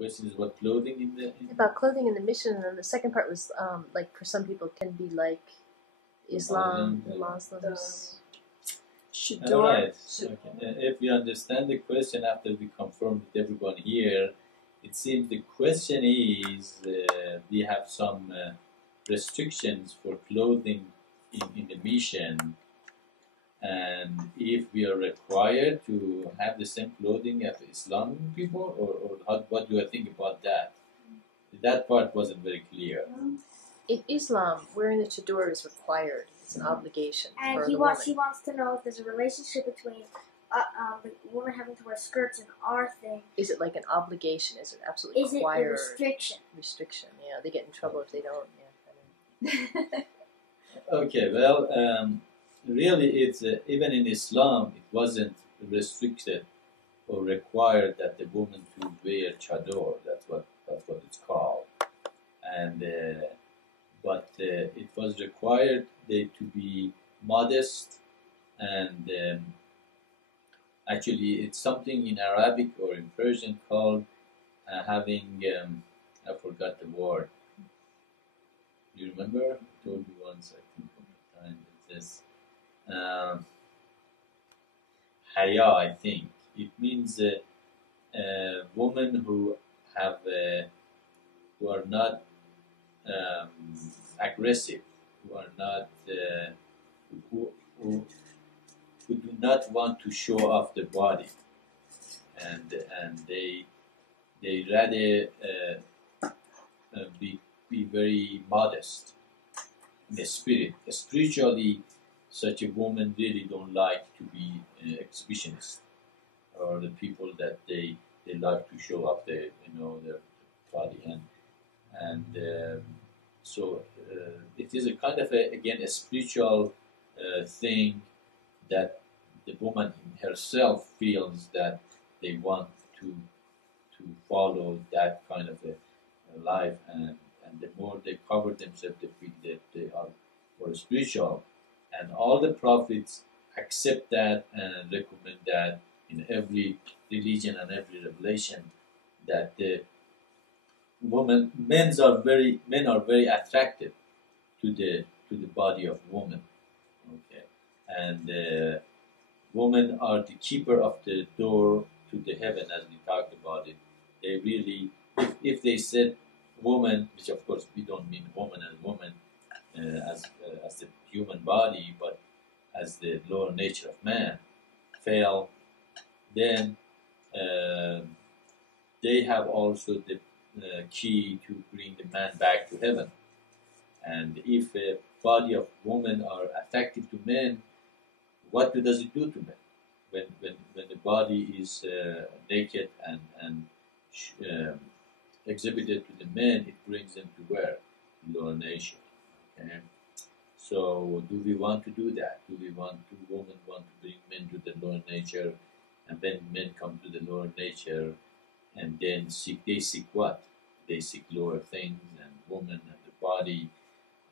question is about clothing in the... About clothing in the mission, and then the second part was like for some people it can be like Islam, the Muslims. All right. Okay. If we understand the question after we confirm with everyone here, it seems the question is we have some restrictions for clothing in the mission, and if we are required to have the same clothing as the Islamic people, or what do I think about that? That part wasn't very clear. In Islam, wearing the chador is required. It's an obligation. And he wants to know if there's a relationship between the woman having to wear skirts and our thing. Is it like an obligation? Is it absolutely required? Is it a restriction? Restriction, yeah. They get in trouble if they don't. Yeah. Okay, well, really, it's even in Islam, it wasn't restricted or required that the woman to wear chador. That's what it's called, and but it was required they to be modest, and actually, it's something in Arabic or in Persian called having. I forgot the word. Do you remember? I told you once. I think one time it says. Haya, I think. It means women who have who are not aggressive, who are not who do not want to show off the body, and they rather be very modest in the spirit. Spiritually, such a woman really don't like to be exhibitionist, or the people that they like to show up their body, and so it is a kind of a spiritual thing that the woman herself feels that they want to follow that kind of a life, and the more they cover themselves, they feel that they are more spiritual. And all the prophets accept that and recommend that in every religion and every revelation, that the men are very attracted to the body of woman. Okay, and women are the keeper of the door to the heaven, as we talked about it. They really, if they said woman, which of course we don't mean woman as woman as the human body, but as the lower nature of man, fail, then they have also the key to bring the man back to heaven. And if a body of women are attractive to men, what does it do to men? When the body is naked and exhibited to the men, it brings them to where? Lower nature. Okay? So do we want to do that? Do women want to bring men to the lower nature, and then men come to the lower nature, and then they seek what? They seek lower things, and woman and the body.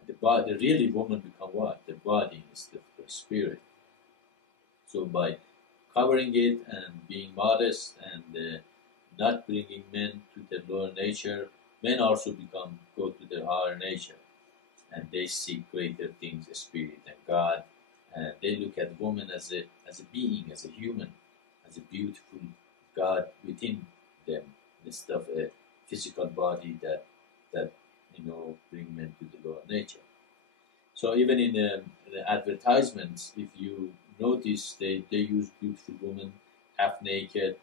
The really woman become what? The body is the spirit. So by covering it and being modest and not bringing men to the lower nature, men also go to the higher nature, and they seek greater things, spirit and God, and they look at woman as a being, as a human, as a beautiful God within them, instead of a physical body that bring men to the lower nature. So even in the advertisements, if you notice, they use beautiful women half naked,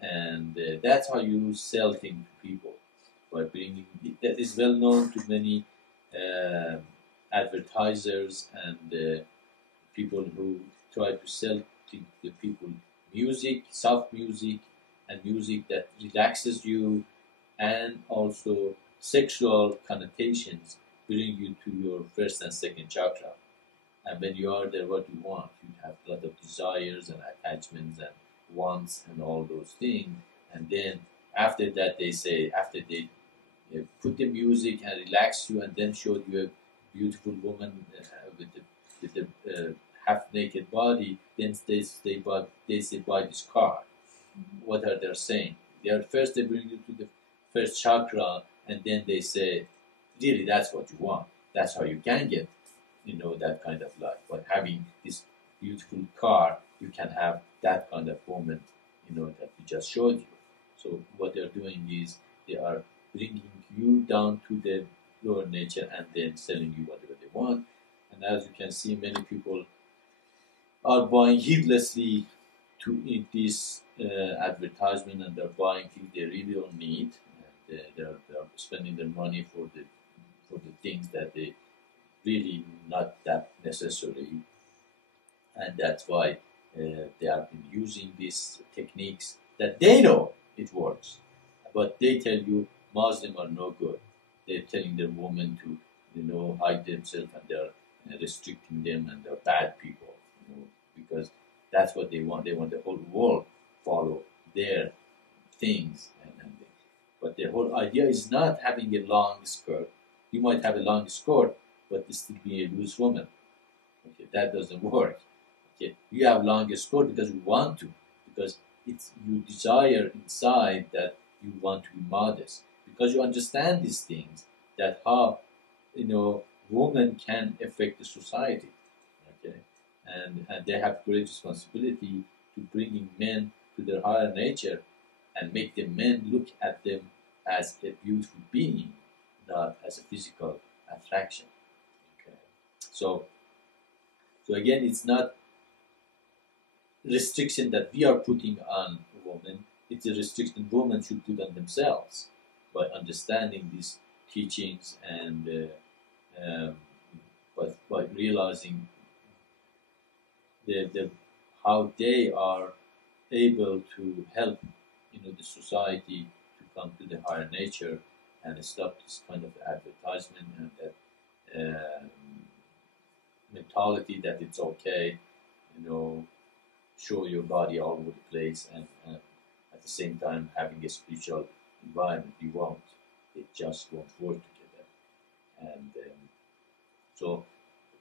and that's how you sell things to people, by bringing that is well known to many advertisers and people who try to sell to the people music, soft music, and music that relaxes you, and also sexual connotations bring you to your first and second chakra. And when you are there, what you want? You have a lot of desires and attachments and wants and all those things. And then after that, they say, after they put the music and relax you, and then show you a beautiful woman with the half-naked body, then they say, buy this car. What are they saying? They bring you to the first chakra, and then they say, really, that's what you want. That's how you can get, that kind of life. But having this beautiful car, you can have that kind of woman, that we just showed you. So what they're doing is they are bringing you down to the lower nature and then selling you whatever they want. And as you can see, many people are buying heedlessly to eat this advertisement, and they're buying things they really don't need. And they're spending their money for the things that they really not that necessary, and that's why they have been using these techniques that they know it works, but they tell you Muslims are no good. They're telling their women to, hide themselves, and they're restricting them, and they're bad people, because that's what they want. They want the whole world follow their things, but the whole idea is not having a long skirt. You might have a long skirt, but still be a loose woman. Okay, that doesn't work. Okay, you have long skirt because you want to, because it's you desire inside that you want to be modest, because you understand these things, that how women can affect the society. Okay, and they have great responsibility to bringing men to their higher nature and make the men look at them as a beautiful being, not as a physical attraction. Okay, so again, it's not restriction that we are putting on women. It's a restriction women should put on themselves by understanding these teachings, and by realizing how they are able to help the society to come to the higher nature and stop this kind of advertisement and that mentality that it's okay, show your body all over the place, and at the same time having a spiritual environment. You won't. It just won't work together. And so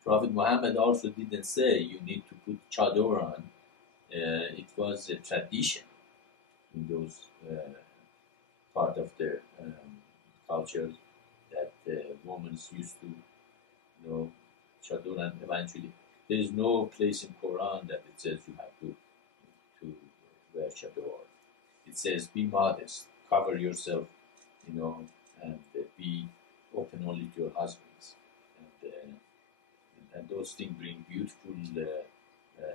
Prophet Muhammad also didn't say you need to put chador on. It was a tradition in those part of the culture that women used to, chador, and eventually there is no place in Quran that it says you have to wear chador. It says be modest, cover yourself, and be open only to your husbands, and those things bring beautiful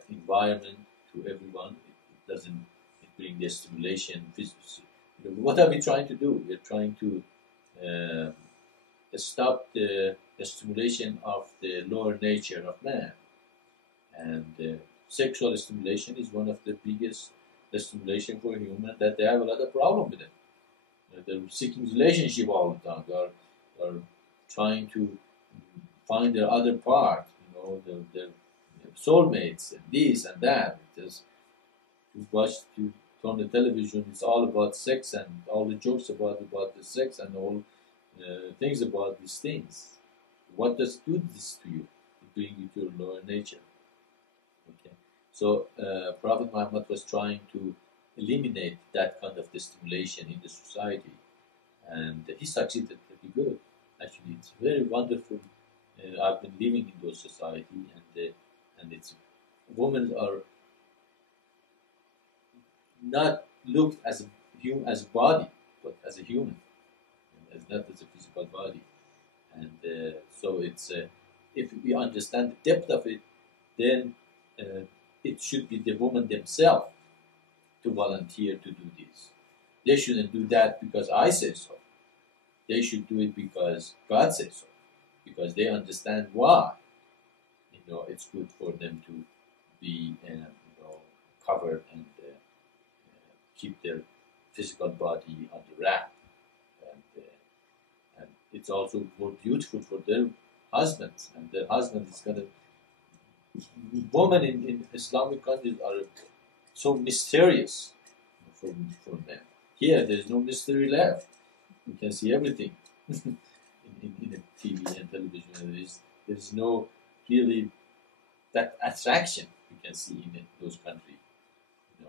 environment to everyone. It doesn't. It brings the stimulation. What are we trying to do? We're trying to stop the stimulation of the lower nature of man, and sexual stimulation is one of the biggest stimulation for human that they have a lot of problem with it. They're seeking relationship all the time. They're trying to find their other part, their soulmates, and this and that. Just to watch, to on the television, it's all about sex and all the jokes about the sex and all things about these things. What does do this to you? It brings you to your lower nature. Okay, so Prophet Muhammad was trying to eliminate that kind of stimulation in the society, and he succeeded pretty good. Actually, it's very wonderful. I've been living in those society, and it's women are not looked as as a body, but as a human, as not as a physical body. And so it's if we understand the depth of it, then it should be the woman themselves to volunteer to do this. They shouldn't do that because I say so. They should do it because God says so, because they understand why. It's good for them to be covered and keep their physical body on the wrap, and it's also more beautiful for their husbands, and their husband is gonna. Women in Islamic countries are so mysterious for men. Here, there's no mystery left. You can see everything in the TV and television. There is no really that attraction you can see in those countries, in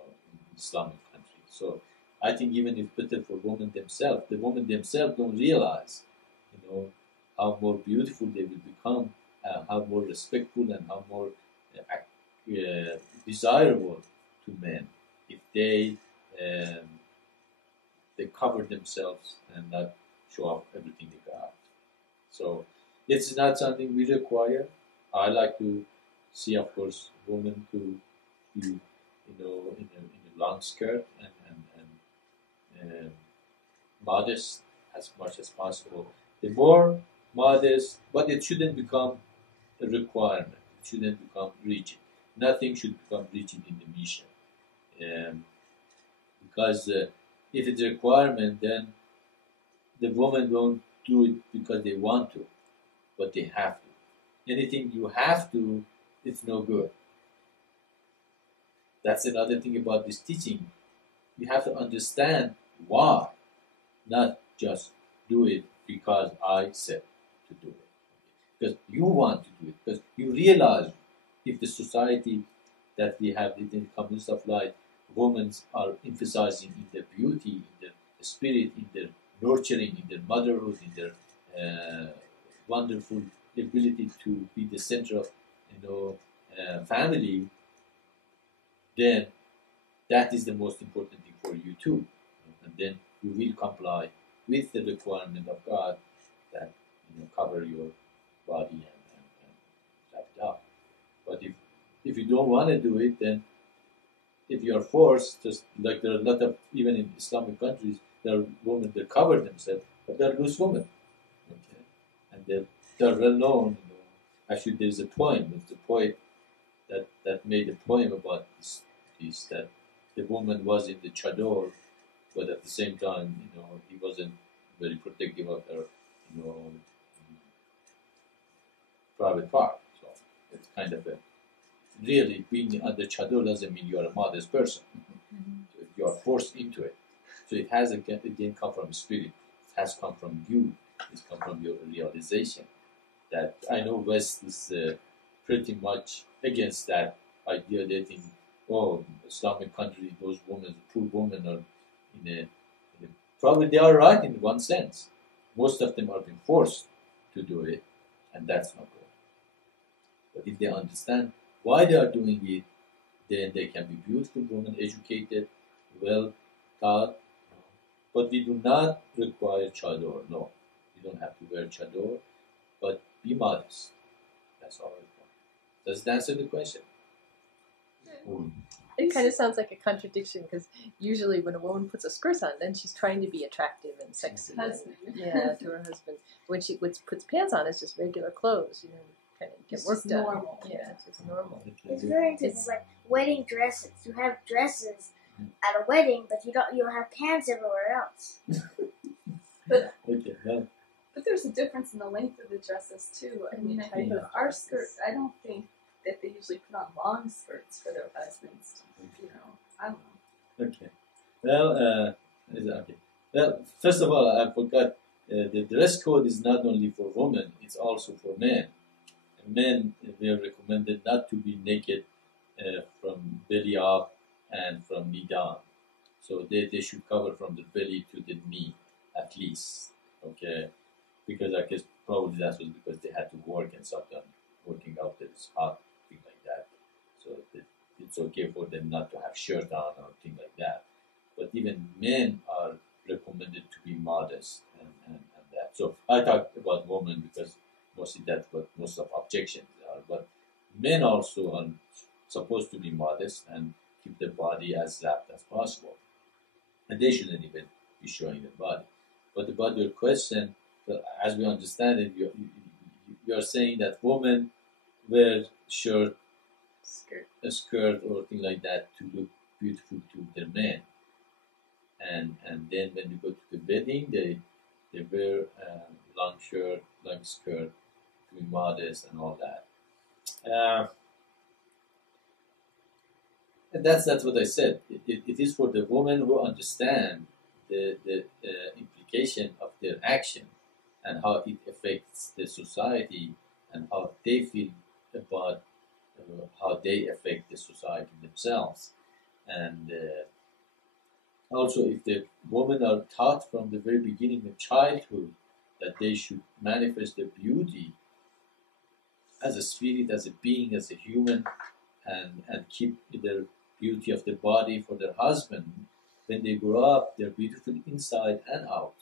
Islamic countries. So I think even it's better for women themselves. The women themselves don't realize, how more beautiful they will become, how more respectful and how more desirable to men if um, they cover themselves and not show off everything they got. So it's not something we require. I like to see, of course, women to be, in a long skirt and modest as much as possible. The more modest, but it shouldn't become a requirement. It shouldn't become rigid. Nothing should become rigid in the mission. Because if it's a requirement, then the women don't do it because they want to, but they have to. Anything you have to, it's no good. That's another thing about this teaching. You have to understand why, not just do it because I said to do it. Because you want to do it, because you realize if the society that we have in the communist of light, women are emphasizing in their beauty, in their spirit, in their nurturing, in their motherhood, in their wonderful ability to be the center of family, then that is the most important thing for you too. And then you will comply with the requirement of God that cover your body and wrap it up. But if you don't want to do it, then if you are forced, just like there are a lot of, even in Islamic countries, there are women that cover themselves, but they're loose women. Okay? And they're well known. Actually, there's a poem. There's a poet that made a poem about this that the woman was in the chador, but at the same time, he wasn't very protective of her, private part. So it's kind of a really being under chador doesn't mean you're a modest person. So you are forced into it. So it has again come from spirit. It has come from you. It's come from your realization. That I know West is pretty much against that idea. They think, Islamic country, those women, poor women are probably they are right in one sense. Most of them are being forced to do it, and that's not good. But if they understand why they are doing it, then they can be beautiful women, educated, well taught. But we do not require chador. No, you don't have to wear chador, but be modest. That's all I require. Does it answer the question? It kind of sounds like a contradiction because usually when a woman puts a skirt on, then she's trying to be attractive and sexy. To her husband. When she puts pants on, it's just regular clothes. Kind of get work done. Normal. Yeah, it's just normal. It's very interesting. It's like wedding dresses. You have dresses at a wedding, but you don't have pants everywhere else. But there's a difference in the length of the dresses too. I mean, our skirts, I don't think that they usually put on long skirts for their husbands. I don't know. Okay. Well, okay. Well, first of all, I forgot the dress code is not only for women; it's also for men. Men, we are recommended not to be naked from belly up and from knee down. So they should cover from the belly to the knee at least. Okay. Because I guess probably that was because they had to work and stuff done, working out that it's hot, thing like that. So it's okay for them not to have shirt on or thing like that. But even men are recommended to be modest and that. So I talked about women because mostly that's what most of objections are. But men also are supposed to be modest and keep their body as wrapped as possible. And they shouldn't even be showing their body. But about your question, as we understand it, you are saying that women wear a skirt or thing like that to look beautiful to their men. And then when you go to the wedding, they wear a long shirt, long skirt, to be modest and all that. And that's what I said. It is for the women who understand the implication of their action and how it affects the society and how they feel about how they affect the society themselves. And also, if the women are taught from the very beginning of childhood that they should manifest their beauty as a spirit, as a being, as a human, and keep their beauty of the body for their husband, when they grow up, they're beautiful inside and out,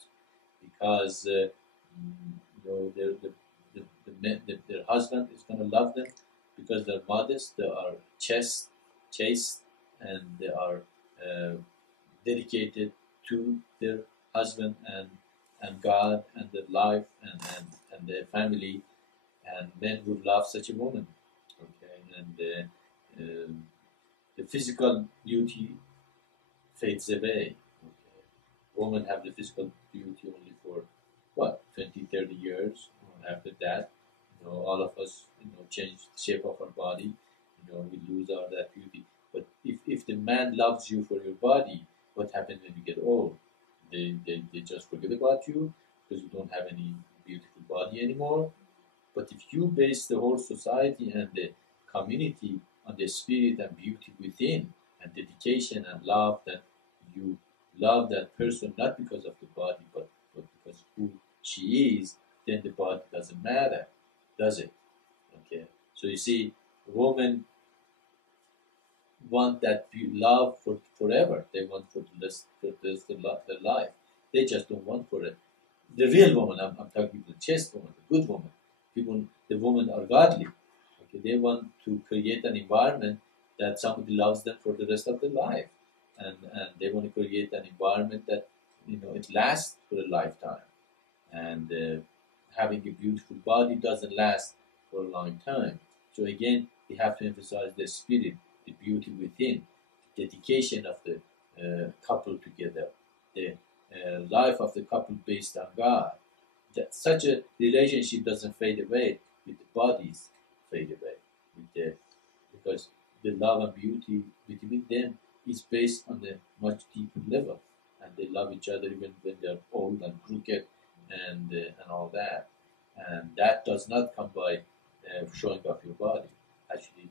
because their husband is going to love them because they're modest, they are chaste, and they are dedicated to their husband and God and their life and their family, and men would love such a woman. Okay, and the physical beauty fades away. Okay. Women have the physical beauty only for what, 20, 30 years. After that, all of us, change the shape of our body. We lose all that beauty. But if the man loves you for your body, what happens when you get old? They just forget about you because you don't have any beautiful body anymore. But if you base the whole society and the community on the spirit and beauty within, and dedication and love, that you love that person not because of the body, but because who she is, then the body doesn't matter, does it? Okay. So you see, women want that love for forever. They want for their life. They just don't want for it. The real woman, I'm talking the chaste woman, the good woman. The women are godly. Okay, they want to create an environment that somebody loves them for the rest of their life, and they want to create an environment that it lasts for a lifetime. And having a beautiful body doesn't last for a long time. So again, we have to emphasize the spirit, the beauty within, the dedication of the couple together, the life of the couple based on God. That such a relationship doesn't fade away with the bodies fade away, because the love and beauty between them is based on a much deeper level, and they love each other even when they're old and crooked and all that. And that does not come by showing off your body. Actually,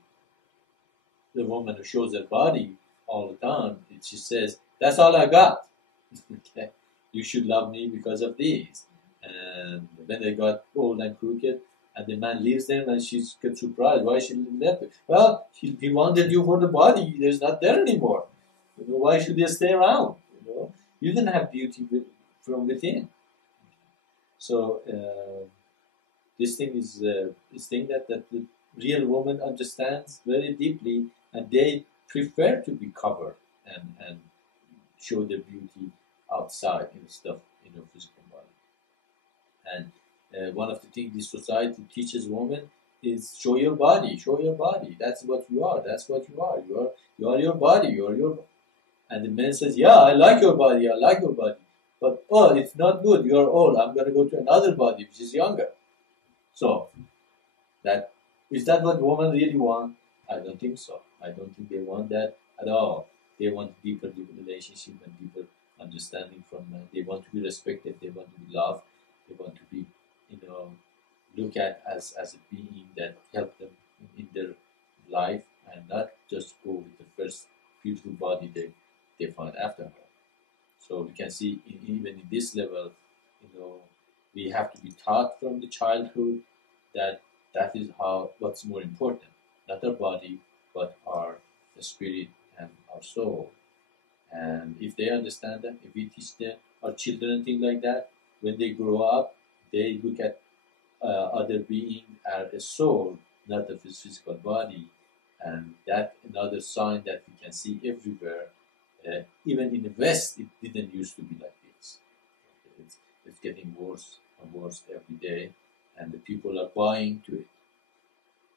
the woman who shows her body all the time, she says, "That's all I got." Okay, you should love me because of these. And when they got old and crooked, and the man leaves them, and she gets surprised. Why she left it? Well, he wanted you for the body. There's not there anymore. Why should they stay around? You didn't have beauty from within. So this thing is thing that the real woman understands very deeply, and they prefer to be covered and show their beauty outside instead of physical body. And one of the things this society teaches women is show your body, show your body. That's what you are. That's what you are. You are your body. You are your. And the man says, "Yeah, I like your body. I like your body. But oh, it's not good. You are old. I'm going to go to another body which is younger." So, is that what women really want? I don't think so. I don't think they want that at all. They want deeper relationship and deeper understanding from men. They want to be respected. They want to be loved. They want to be, looked at as a being that help them in their life, and not just go with the first beautiful body they find after her. So we can see even in this level, we have to be taught from the childhood that is what's more important, not our body, but our spirit and our soul. And if they understand that, if we teach our children things like that, when they grow up, they look at other being as a soul, not a physical body. And that another sign that we can see everywhere. Even in the West, it didn't used to be like this. It's getting worse and worse every day, and the people are buying to it.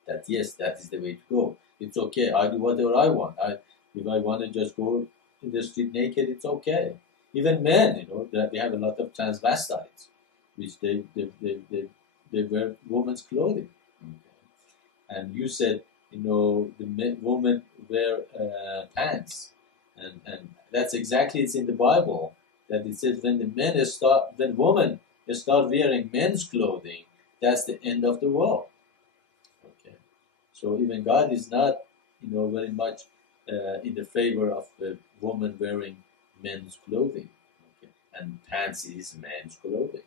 That yes, that is the way to go. It's okay. I do whatever I want. If I want to just go in the street naked, it's okay. Even men, that we have a lot of transvestites, which they wear women's clothing. Okay. And you said, the women wear pants. And that's exactly, it's in the Bible that it says when women start wearing men's clothing, that's the end of the world. Okay, so even God is not, very much in the favor of the woman wearing men's clothing. Okay? And pants is men's clothing.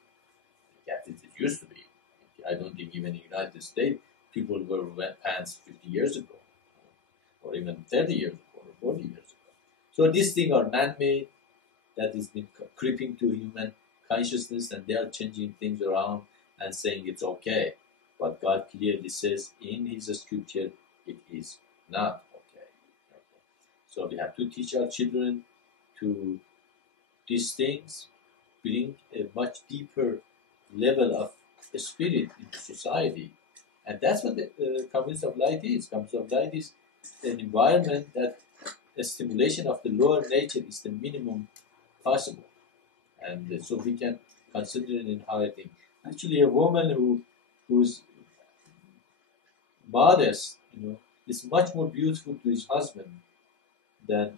That it used to be. Okay? I don't think even in the United States people wear pants 50 years ago, or even 30 years ago, or 40 years ago. So these things are man-made, that has been creeping to human consciousness, and they are changing things around and saying it's okay. But God clearly says in His scripture it is not okay. Okay. So we have to teach our children to these things, bring a much deeper level of spirit into society. And that's what the Communist of Light is. Communist of Light is an environment that the stimulation of the lower nature is the minimum possible. And so we can consider it in higher thing. Actually, a woman who's modest, is much more beautiful to his husband than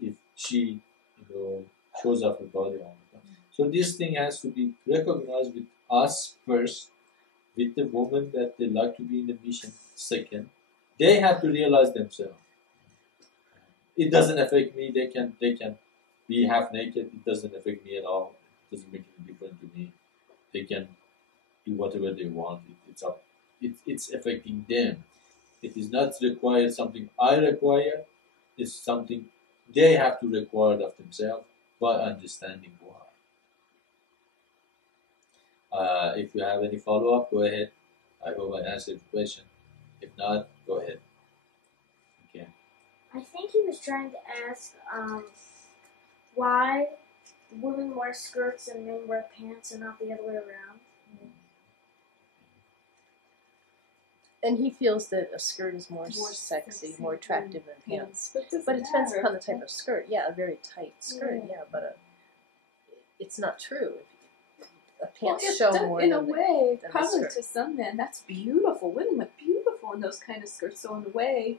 if she, shows off her body all the time. So this thing has to be recognized with us first, with the woman that they like to be in the mission second. They have to realize themselves. It doesn't affect me. They can be half naked. It doesn't affect me at all. It doesn't make any difference to me. They can do whatever they want. It's affecting them. It is not required something I require. It's something they have to require of themselves by understanding why. If you have any follow-up, go ahead. I hope I answered the question. If not, go ahead. Okay. I think he was trying to ask why women wear skirts and men wear pants and not the other way around. And he feels that a skirt is more sexy, more attractive than pants. But it depends upon the type of skirt. Yeah, a very tight skirt. Yeah, but it's not true. A pants show more in a than way, than probably the skirt. to some men, that's beautiful. Women look beautiful in those kind of skirts. So in a way,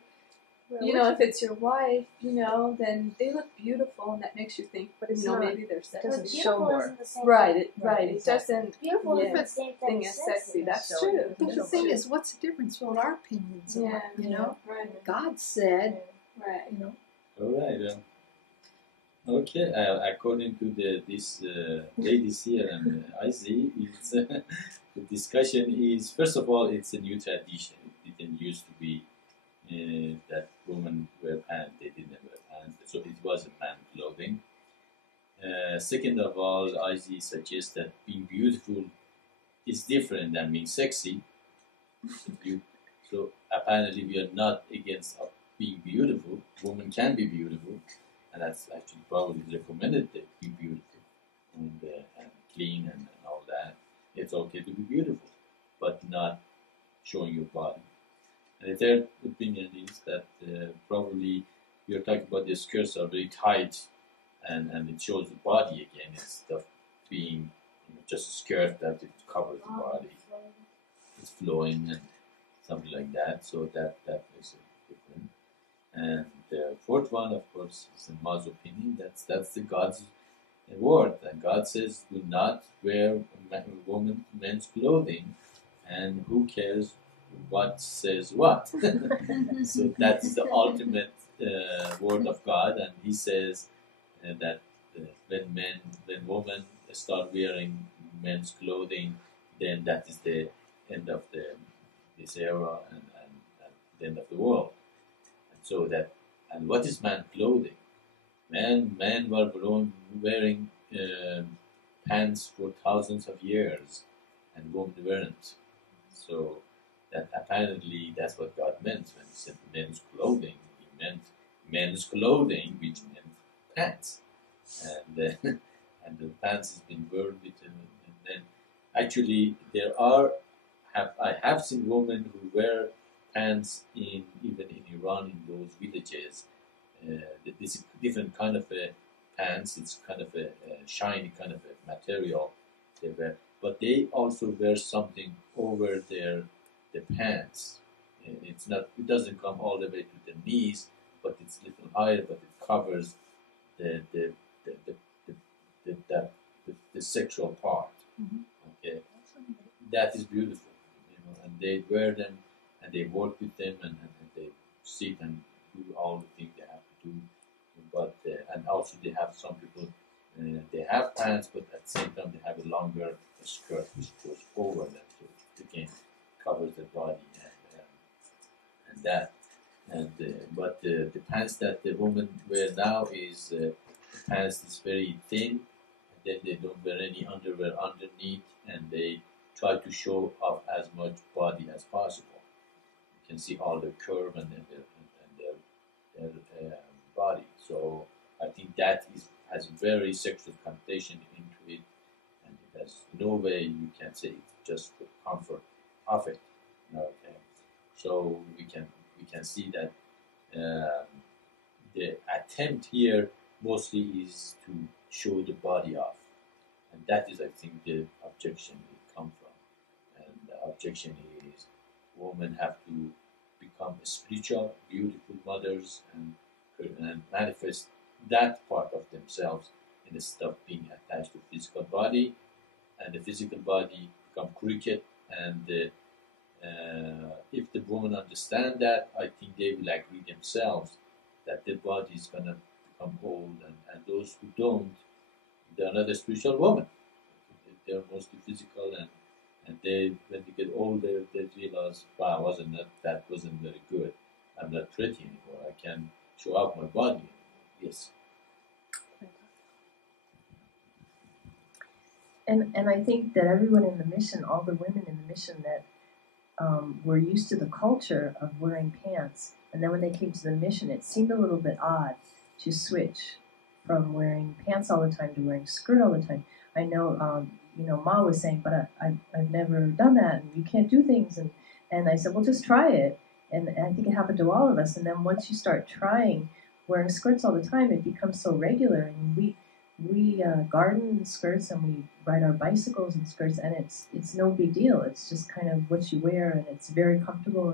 if it's your wife, then they look beautiful, and that makes you think, but it's maybe they're It sexy. doesn't show more. Right, it Exactly. doesn't. Beautiful is Yeah. the same Thing thing is as sexy. That's Showing true. it. But the thing is, what's the difference? What our opinions are, Right. God said, Right. All right. Okay. According to this ladies here and I see, it's, the discussion is, first of all, it's a new tradition. It didn't used to be that women wear pants. They didn't wear pants. So it was a man clothing. Second of all, IZ suggests that being beautiful is different than being sexy. So apparently we are not against being beautiful. Women can be beautiful, and that's actually probably recommended that be beautiful and clean and all that. It's okay to be beautiful, but not showing your body. And the third opinion is that probably you're talking about the skirts are very tight and it shows the body again instead of being just a skirt that it covers the body. It's flowing and something like that. So that makes it different. And the fourth one, of course, is a Ma's opinion. That's the God's word. And God says, do not wear men's clothing. And who cares what says what? So that's the ultimate word of God. And He says that when women start wearing men's clothing, then that is the end of this era and the end of the world. And so and what is man clothing? Men were wearing pants for thousands of years, and women weren't. So that apparently that's what God meant when He said men's clothing. He meant men's clothing, which meant pants, and and the pants has been worn with and then actually I have seen women who wear pants even in Iran, in those villages. This is different kind of a pants. It's kind of a shiny kind of a material they wear, but they also wear something over the pants. It's not. It doesn't come all the way to the knees, but it's a little higher. But it covers the sexual part. Mhm. Okay, that is beautiful, and they wear them and they work with them and they sit and do all the things they have to do. But and also they have some people, they have pants, but at the same time they have a longer skirt which goes over them, so again covers the body and that. And but the pants that the women wear now is the pants is very thin, and then they don't wear any underwear underneath, and they try to show off as much body as possible. You can see all the curve and their body. So I think that has very sexual connotation into it, and it has no way you can say it's just for comfort of it. Okay, so we can see that the attempt here mostly is to show the body off, and that is, I think, the objection will come from. And the objection is women have to become spiritual, beautiful mothers and manifest that part of themselves instead of being attached to physical body, and the physical body become crooked. And if the women understand that, I think they will agree themselves that their body is going to become old, and those who don't, they're not a spiritual woman. They're mostly physical, and they, when they get older, they realize, wow, that wasn't very good. I'm not pretty anymore. I can show off my body. Yes. And I think that everyone in the mission, all the women in the mission that were used to the culture of wearing pants, and then when they came to the mission, it seemed a little bit odd to switch from wearing pants all the time to wearing skirt all the time. I know, Ma was saying, but I've never done that, and you can't do things, and I said, well, just try it. And I think it happened to all of us. And then once you start trying wearing skirts all the time, it becomes so regular. And we garden in skirts, and we ride our bicycles in skirts, and it's no big deal. It's just kind of what you wear, and it's very comfortable.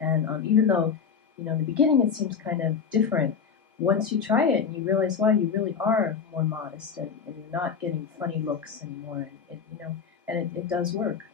And even though, in the beginning it seems kind of different, once you try it and you realize, wow, you really are more modest, and you're not getting funny looks anymore, and it does work.